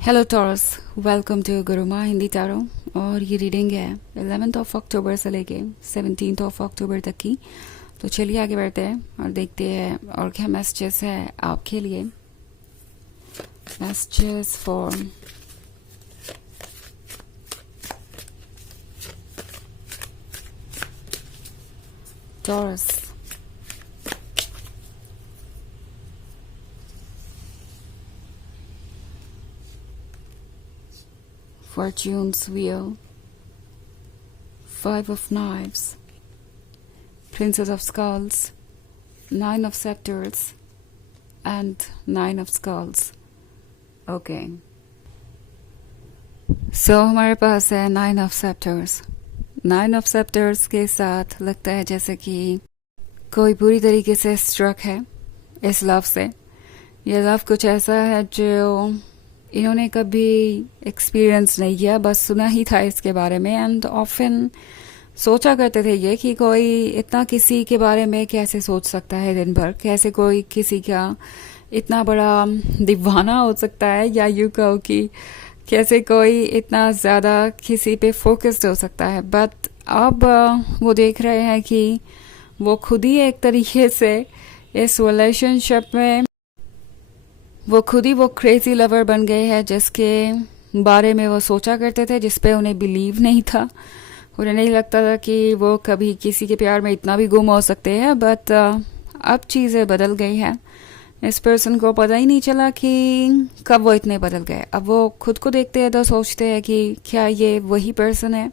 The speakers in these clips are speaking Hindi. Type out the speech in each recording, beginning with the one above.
Hello Taurus, welcome to Guruma Hindi tarot. और ये रीडिंग है 11 अक्टूबर से लेके 17 अक्टूबर तक की। तो चलिए आगे बढ़ते हैं और देखते हैं और क्या मैसेजेस है आपके लिए। Messages for taurus. Fortune's Wheel, Five of Knives, Princess of Skulls, Nine of Scepters, and Nine of Skulls. Okay. So हमारे पास है Nine of Scepters. Nine of Scepters के साथ लगता है जैसे कि कोई पूरी तरीके से स्ट्रक है इस लव से। ये लव कुछ ऐसा है जो इन्होंने कभी एक्सपीरियंस नहीं किया, बस सुना ही था इसके बारे में। एंड ऑफन सोचा करते थे ये कि कोई इतना किसी के बारे में कैसे सोच सकता है दिन भर, कैसे कोई किसी का इतना बड़ा दीवाना हो सकता है, या यूँ कहो कि कैसे कोई इतना ज़्यादा किसी पे फोकस्ड हो सकता है। बट अब वो देख रहे हैं कि वो खुद ही एक तरीके से इस रिलेशनशिप में वो खुद ही वो क्रेजी लवर बन गए हैं जिसके बारे में वो सोचा करते थे, जिस पे उन्हें बिलीव नहीं था। उन्हें नहीं लगता था कि वो कभी किसी के प्यार में इतना भी गुम हो सकते हैं। बट अब चीज़ें बदल गई हैं। इस पर्सन को पता ही नहीं चला कि कब वो इतने बदल गए। अब वो खुद को देखते हैं तो सोचते हैं कि क्या ये वही पर्सन है,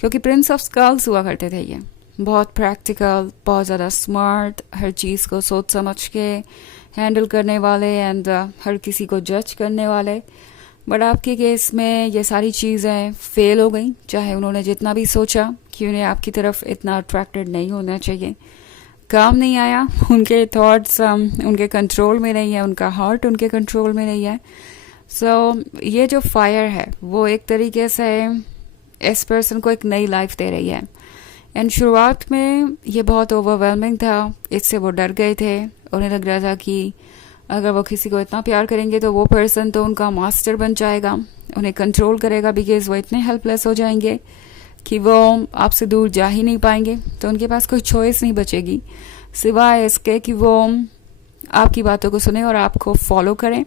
क्योंकि प्रिंस ऑफ स्कल्स हुआ करते थे ये। बहुत प्रैक्टिकल, बहुत ज़्यादा स्मार्ट, हर चीज़ को सोच समझ के हैंडल करने वाले एंड हर किसी को जज करने वाले। बट आपके केस में ये सारी चीज़ें फेल हो गई। चाहे उन्होंने जितना भी सोचा कि उन्हें आपकी तरफ इतना अट्रैक्टेड नहीं होना चाहिए, काम नहीं आया। उनके थॉट्स उनके कंट्रोल में नहीं है, उनका हार्ट उनके कंट्रोल में नहीं है। सो ये जो फायर है वो एक तरीके से इस पर्सन को एक नई लाइफ दे रही है। एंड शुरुआत में ये बहुत ओवरवेलमिंग था, इससे वो डर गए थे। उन्हें लग रहा था कि अगर वो किसी को इतना प्यार करेंगे तो वो पर्सन तो उनका मास्टर बन जाएगा, उन्हें कंट्रोल करेगा, बिकॉज वो इतने हेल्पलेस हो जाएंगे कि वो आपसे दूर जा ही नहीं पाएंगे। तो उनके पास कोई चॉइस नहीं बचेगी सिवाय इसके कि वो आपकी बातों को सुने और आपको फॉलो करें।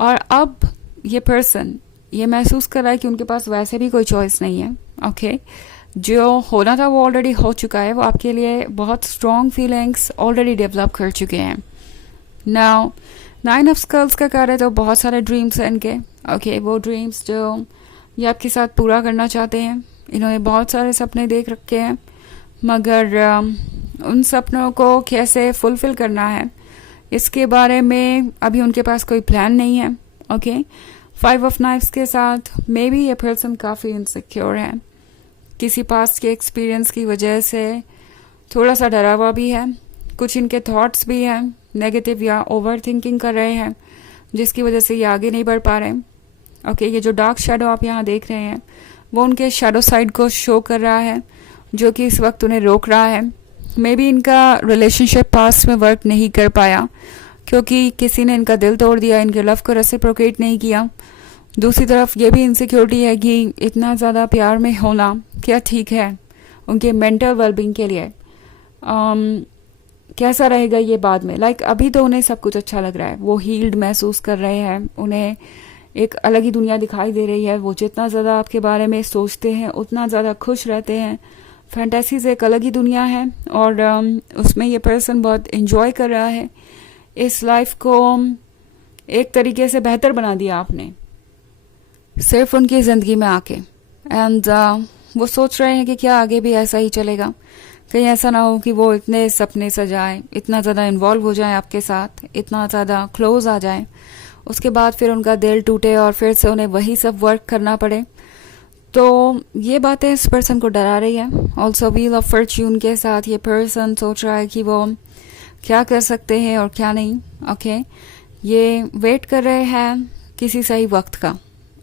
और अब ये पर्सन ये महसूस कर रहा है कि उनके पास वैसे भी कोई चॉइस नहीं है। ओके, जो होना था वो ऑलरेडी हो चुका है। वो आपके लिए बहुत स्ट्रॉन्ग फीलिंग्स ऑलरेडी डेवलप कर चुके हैं। नाउ नाइन ऑफ स्कल्स का कार्य तो बहुत सारे ड्रीम्स हैं इनके। ओके, वो ड्रीम्स जो ये आपके साथ पूरा करना चाहते हैं। इन्होंने बहुत सारे सपने देख रखे हैं, मगर उन सपनों को कैसे फुलफिल करना है इसके बारे में अभी उनके पास कोई प्लान नहीं है। ओके, फाइव ऑफ नाइफ्स के साथ मे बी ये पर्सन काफ़ी इनसिक्योर है, किसी पास्ट के एक्सपीरियंस की वजह से थोड़ा सा डरा हुआ भी है। कुछ इनके थॉट्स भी हैं नेगेटिव या ओवर थिंकिंग कर रहे हैं, जिसकी वजह से ये आगे नहीं बढ़ पा रहे हैं। ओके, ये जो डार्क शेडो आप यहाँ देख रहे हैं वो उनके शेडो साइड को शो कर रहा है, जो कि इस वक्त उन्हें रोक रहा है। मे बी इनका रिलेशनशिप पास्ट में वर्क नहीं कर पाया क्योंकि किसी ने इनका दिल तोड़ दिया, इनके लव को रेसिप्रोकेट नहीं किया। दूसरी तरफ ये भी इनसिक्योरिटी है कि इतना ज़्यादा प्यार में होना क्या ठीक है उनके मेंटल वेलबींग के लिए। कैसा रहेगा ये बाद में। अभी तो उन्हें सब कुछ अच्छा लग रहा है, वो हील्ड महसूस कर रहे हैं, उन्हें एक अलग ही दुनिया दिखाई दे रही है। वो जितना ज़्यादा आपके बारे में सोचते हैं उतना ज़्यादा खुश रहते हैं। फैंटेसीज एक अलग ही दुनिया है और उसमें ये पर्सन बहुत इन्जॉय कर रहा है। इस लाइफ को एक तरीके से बेहतर बना दिया आपने सिर्फ उनकी ज़िंदगी में आके। एंड वो सोच रहे हैं कि क्या आगे भी ऐसा ही चलेगा, कहीं ऐसा ना हो कि वो इतने सपने सजाएं, इतना ज़्यादा इन्वॉल्व हो जाए आपके साथ, इतना ज़्यादा क्लोज आ जाए, उसके बाद फिर उनका दिल टूटे और फिर से उन्हें वही सब वर्क करना पड़े। तो ये बातें इस पर्सन को डरा रही है। ऑल्सो व्हील ऑफ फॉर्च्यून के साथ ये पर्सन सोच रहा है कि वो क्या कर सकते हैं और क्या नहीं। ओके, ये वेट कर रहे हैं किसी सही वक्त का।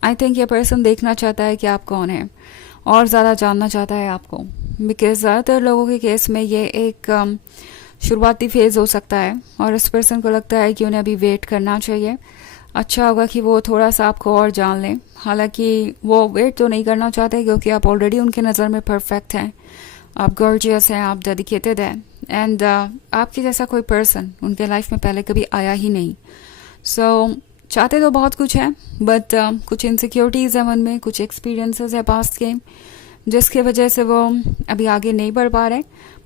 आई थिंक ये पर्सन देखना चाहता है कि आप कौन है और ज़्यादा जानना चाहता है आपको, बिकॉज ज़्यादातर लोगों के केस में ये एक शुरुआती फेज़ हो सकता है और इस पर्सन को लगता है कि उन्हें अभी वेट करना चाहिए। अच्छा होगा कि वो थोड़ा सा आपको और जान लें। हालांकि वो वेट तो नहीं करना चाहते क्योंकि आप ऑलरेडी उनके नज़र में परफेक्ट हैं, आप गॉर्जियस हैं, आप डेडिकेटेड हैं, एंड आपके जैसा कोई पर्सन उनके लाइफ में पहले कभी आया ही नहीं। सो चाहते तो बहुत कुछ है, बट कुछ इनसिक्योरिटीज़ है मन में, कुछ एक्सपीरियंसेस है पास्ट के, जिसकी वजह से वो अभी आगे नहीं बढ़ पा रहे।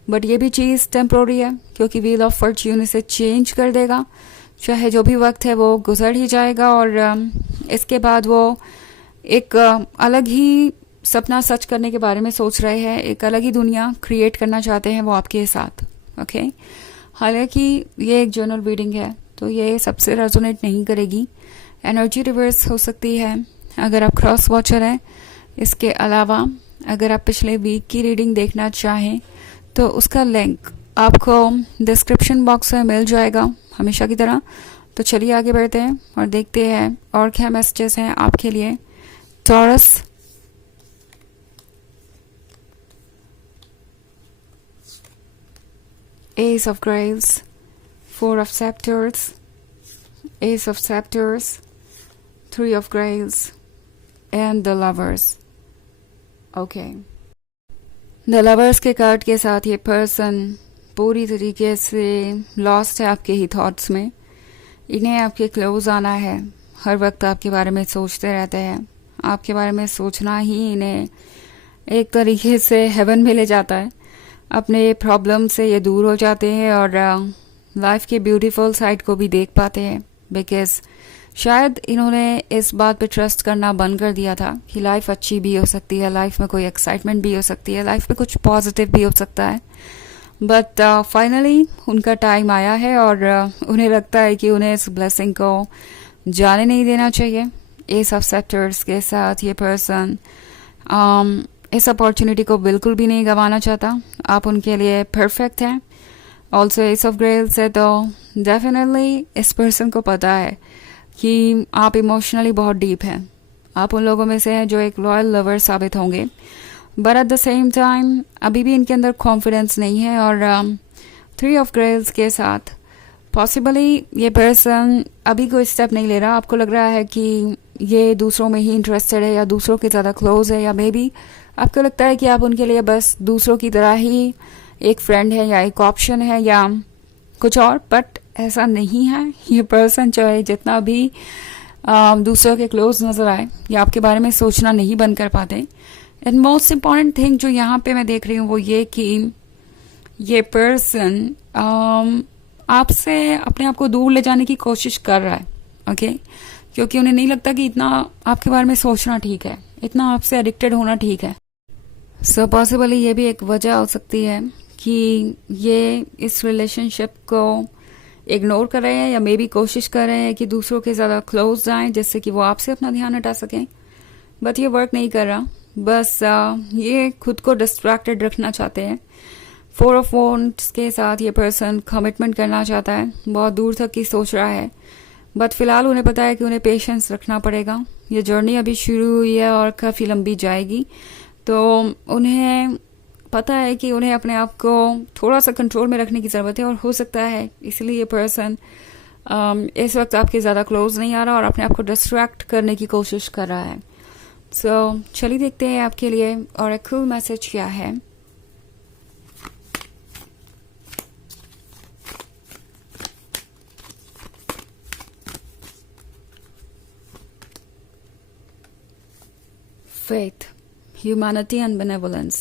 बट ये भी चीज़ टेम्प्रोरी है क्योंकि व्हील ऑफ फॉर्च्यून इसे चेंज कर देगा। चाहे जो भी वक्त है वो गुजर ही जाएगा, और इसके बाद वो एक अलग ही सपना सच करने के बारे में सोच रहे हैं, एक अलग ही दुनिया क्रिएट करना चाहते हैं वो आपके साथ। ओके, हालांकि ये एक जनरल रीडिंग है तो ये सबसे रेजोनेट नहीं करेगी, एनर्जी रिवर्स हो सकती है अगर आप क्रॉस वॉचर हैं। इसके अलावा अगर आप पिछले वीक की रीडिंग देखना चाहें तो उसका लिंक आपको डिस्क्रिप्शन बॉक्स में मिल जाएगा हमेशा की तरह। तो चलिए आगे बढ़ते हैं और देखते हैं और क्या मैसेजेस हैं आपके लिए। Taurus, S of Graves, 4 of scepters, ace of scepters, 3 of graves, and the lovers. Okay. The lovers के कार्ड के साथ ये पर्सन पूरी तरीके से लॉस्ट है आपके ही थॉट्स में। इन्हें आपके क्लोज आना है, हर वक्त आपके बारे में सोचते रहते हैं, आपके बारे में सोचना ही इन्हें एक तरीके से हेवन में ले जाता है। अपने प्रॉब्लम से ये दूर हो जाते हैं और लाइफ के ब्यूटीफुल साइड को भी देख पाते हैं, बिकॉज शायद इन्होंने इस बात पे ट्रस्ट करना बंद कर दिया था कि लाइफ अच्छी भी हो सकती है, लाइफ में कोई एक्साइटमेंट भी हो सकती है, लाइफ में कुछ पॉजिटिव भी हो सकता है। बट फाइनली उनका टाइम आया है और उन्हें लगता है कि उन्हें इस ब्लेसिंग को जाने नहीं देना चाहिए। एस ऑफ सेक्टर्स के साथ ये पर्सन इस अपॉर्चुनिटी को बिल्कुल भी नहीं गंवाना चाहता। आप उनके लिए परफेक्ट हैं। ऑल्सो एस ऑफ ग्रेव्स है तो डेफिनेटली इस पर्सन को पता है कि आप इमोशनली बहुत डीप हैं, आप उन लोगों में से हैं जो एक लॉयल लवर साबित होंगे। But at the same time अभी भी इनके अंदर कॉन्फिडेंस नहीं है। और 3 of ग्रेव्स के साथ पॉसिबली ये पर्सन अभी कोई स्टेप नहीं ले रहा। आपको लग रहा है कि ये दूसरों में ही इंटरेस्टेड है या दूसरों के ज़्यादा क्लोज है, या मे बी आपको लगता है कि आप उनके लिए बस दूसरों की तरह ही एक फ्रेंड है या एक ऑप्शन है या कुछ और। बट ऐसा नहीं है। ये पर्सन चाहे जितना भी दूसरों के क्लोज नज़र आए या आपके बारे में सोचना नहीं बंद कर पाते। एंड मोस्ट इम्पॉर्टेंट थिंग जो यहाँ पे मैं देख रही हूँ वो ये कि ये पर्सन आपसे अपने आप को दूर ले जाने की कोशिश कर रहा है। ओके, क्योंकि उन्हें नहीं लगता कि इतना आपके बारे में सोचना ठीक है, इतना आपसे एडिक्टेड होना ठीक है। सो पॉसिबली ये भी एक वजह हो सकती है कि ये इस रिलेशनशिप को इग्नोर कर रहे हैं या मे बी कोशिश कर रहे हैं कि दूसरों के ज़्यादा क्लोज जाएं जिससे कि वो आपसे अपना ध्यान हटा सकें। बट ये वर्क नहीं कर रहा। बस ये खुद को डिस्ट्रैक्टेड रखना चाहते हैं। 4 of Wands के साथ ये पर्सन कमिटमेंट करना चाहता है, बहुत दूर तक की सोच रहा है। बट फिलहाल उन्हें पता है कि उन्हें पेशेंस रखना पड़ेगा। ये जर्नी अभी शुरू हुई है और काफ़ी लंबी जाएगी, तो उन्हें पता है कि उन्हें अपने आप को थोड़ा सा कंट्रोल में रखने की ज़रूरत है। और हो सकता है इसलिए ये पर्सन इस वक्त आपके ज़्यादा क्लोज नहीं आ रहा और अपने आप को डिस्ट्रैक्ट करने की कोशिश कर रहा है। सो चलिए देखते हैं आपके लिए और एक कूल मैसेज क्या है। Faith, humanity and benevolence.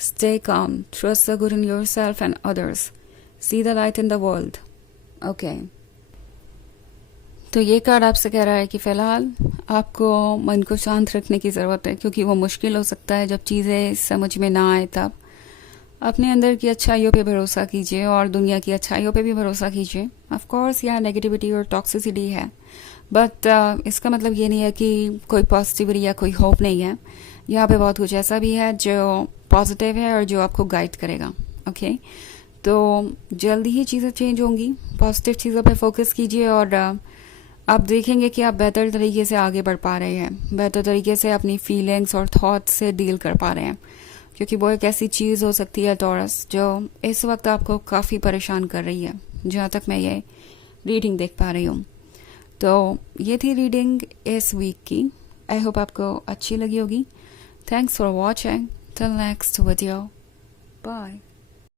Stay calm, trust the good in yourself and others. See the light in the world. Okay. तो ये कार्ड आपसे कह रहा है कि फ़िलहाल आपको मन को शांत रखने की ज़रूरत है, क्योंकि वो मुश्किल हो सकता है जब चीज़ें समझ में ना आए। तब अपने अंदर की अच्छाइयों पे भरोसा कीजिए और दुनिया की अच्छाइयों पे भी भरोसा कीजिए। ऑफ कोर्स यहाँ नेगेटिविटी और टॉक्सिसिटी है, बट इसका मतलब ये नहीं है कि कोई पॉजिटिविटी या कोई होप नहीं है। यहाँ पे बहुत कुछ ऐसा भी है जो पॉजिटिव है और जो आपको गाइड करेगा। ओके, तो जल्दी ही चीज़ें चेंज होंगी। पॉजिटिव चीज़ों पे फोकस कीजिए और आप देखेंगे कि आप बेहतर तरीके से आगे बढ़ पा रहे हैं, बेहतर तरीके से अपनी फीलिंग्स और थॉट्स से डील कर पा रहे हैं। क्योंकि वो एक ऐसी चीज़ हो सकती है टॉरस जो इस वक्त आपको काफ़ी परेशान कर रही है, जहाँ तक मैं ये रीडिंग देख पा रही हूँ। तो ये थी रीडिंग इस वीक की। आई होप आपको अच्छी लगी होगी। Thanks for watching. Till next video, bye.